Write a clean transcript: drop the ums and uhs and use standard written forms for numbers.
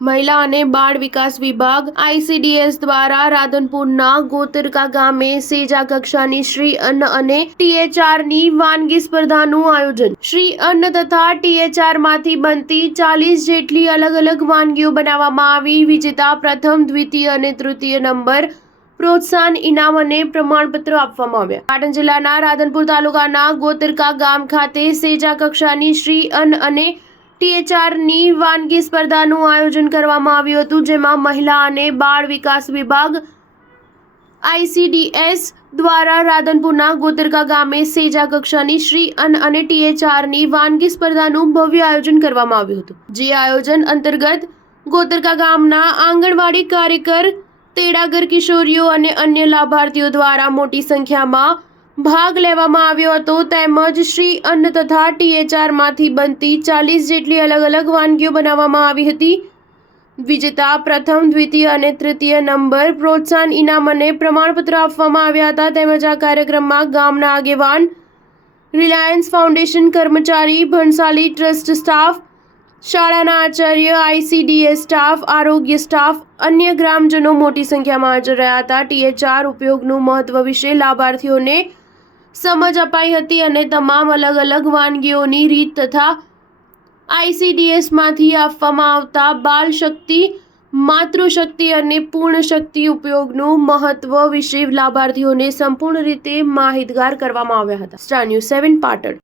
મહિલા અને બાળ વિકાસ વિભાગ ICDS દ્વારા રાધનપુરના ગોતરકા ગામે સેજા કક્ષાની શ્રી અન્ન અને THR ની વાનગી સ્પર્ધાનું આયોજન। શ્રી અન્ન તથા THR માંથી બનતી 40 જેટલી અલગ અલગ વાનગીઓ બનાવવામાં આવી। વિજેતા પ્રથમ, દ્વિતીય અને તૃતીય નંબર પ્રોત્સાહન ઇનામ અને પ્રમાણપત્ર આપવામાં આવ્યા। પાટણ જિલ્લાના રાધનપુર તાલુકાના ગોતરકા ગામ ખાતે સેજા કક્ષાની શ્રી અન્ન અને THR ની વાનગી સ્પર્ધાનું આયોજન કરવામાં આવ્યું હતું, જેમાં મહિલા અને બાળ વિકાસ વિભાગ ICDS દ્વારા રાધનપુરના ગોતરકા ગામે સેજા કક્ષાની શ્રી અન્ન અને THR ની વાનગી સ્પર્ધાનું ભવ્ય આયોજન કરવામાં આવ્યું હતું। જે આયોજન અંતર્ગત ગોતરકા ગામના આંગણવાડી કાર્યકર, તેડાગર કિશોરીઓ અને અન્ય લાભાર્થીઓ દ્વારા મોટી સંખ્યામાં ભાગ લેવામાં આવ્યો હતો। તેમજ શ્રી અન્ન તથા THR માંથી બનતી 40 જેટલી અલગ અલગ વાનગીઓ બનાવવામાં આવી હતી। વિજેતા પ્રથમ, દ્વિતીય અને તૃતીય નંબર પ્રોત્સાહન ઇનામ અને પ્રમાણપત્ર આપવામાં આવ્યા હતા। તેમજ આ કાર્યક્રમમાં ગામના આગેવાન, રિલાયન્સ ફાઉન્ડેશન કર્મચારી, ભણસાલી ટ્રસ્ટ સ્ટાફ, શાળાના આચાર્ય, ICDS સ્ટાફ, આરોગ્ય સ્ટાફ, અન્ય ગ્રામજનો મોટી સંખ્યામાં હાજર રહ્યા હતા। THR ઉપયોગનું મહત્વ વિશે લાભાર્થીઓને સમજ અપાઈ હતી અને તમામ અલગ અલગ વાનગીઓની રીત તથા ICDS માંથી આપવામાં આવતા બાલ શક્તિ, માતૃશક્તિ અને પૂર્ણ શક્તિ ઉપયોગનું મહત્વ વિશે લાભાર્થીઓને સંપૂર્ણ રીતે માહિતગાર કરવામાં આવ્યા હતા। Star news 7 Patan.